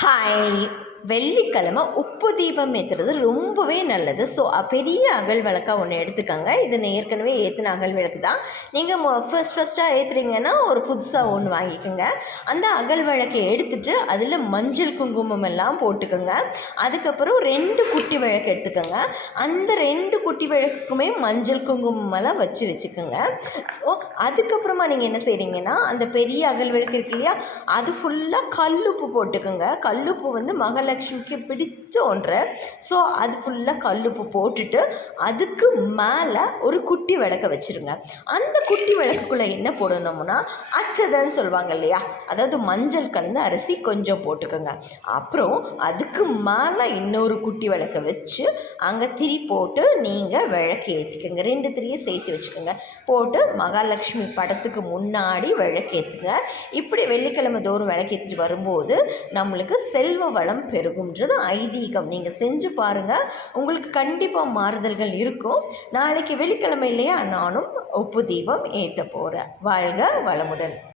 Hi. வெள்ளிக்கிழமை உப்பு தீபம் ஏற்றுறது ரொம்பவே நல்லது. ஸோ பெரிய அகல் விளக்காக ஒன்று எடுத்துக்கோங்க. இது ஏற்கனவே ஏற்றின அகல் விளக்கு தான். நீங்கள் ஃபஸ்ட்டாக ஏற்றுறீங்கன்னா ஒரு புதுசாக ஒன்று வாங்கிக்கோங்க. அந்த அகல் விளக்கை எடுத்துகிட்டு அதில் மஞ்சள் குங்குமம் எல்லாம் போட்டுக்கோங்க. அதுக்கப்புறம் 2 குட்டி விளக்கு எடுத்துக்கோங்க. அந்த 2 குட்டி விளக்குக்குமே மஞ்சள் குங்குமம் எல்லாம் வச்சுக்கோங்க. ஸோ அதுக்கப்புறமா நீங்கள் என்ன செய்கிறீங்கன்னா, அந்த பெரிய அகல் விளக்கு இருக்கு இல்லையா, அது ஃபுல்லாக கல்லுப்பு போட்டுக்கோங்க. கல்லுப்பு மகாலட்சுமிக்கு பிடிச்ச ஒன்று. ஸோ அது ஃபுல்லாக கல்லுப்பு போட்டுட்டு அதுக்கு மேலே ஒரு குட்டி விளக்க வச்சுருங்க. அந்த குட்டி விளக்குக்குள்ளே என்ன போடணும்னா அச்சதைன்னு சொல்லுவாங்க இல்லையா, அதாவது மஞ்சள் கலந்த அரிசி கொஞ்சம் போட்டுக்கோங்க. அப்புறம் அதுக்கு மேலே இன்னொரு குட்டி விளக்க வச்சு அங்கே திரி போட்டு நீங்கள் விளக்கு ஏற்றிக்கோங்க. 2 திரியை சேர்த்து வச்சுக்கோங்க. போட்டு மகாலட்சுமி படத்துக்கு முன்னாடி விளக்கு ஏற்றுங்க. இப்படி வெள்ளிக்கிழமை தோறும் விளக்கு ஏற்றிட்டு வரும்போது நம்மளுக்கு செல்வ வளம் பெருகும்ன்றது ஐதீகம். நீங்கள் செஞ்சு பாருங்கள், உங்களுக்கு கண்டிப்பாக மாறுதல்கள் இருக்கும். நாளைக்கு வெள்ளிக்கிழமை இல்லையா, நானும் உப்பு தீபம் ஏற்ற போகிறேன். வாழ்க வளமுடன்.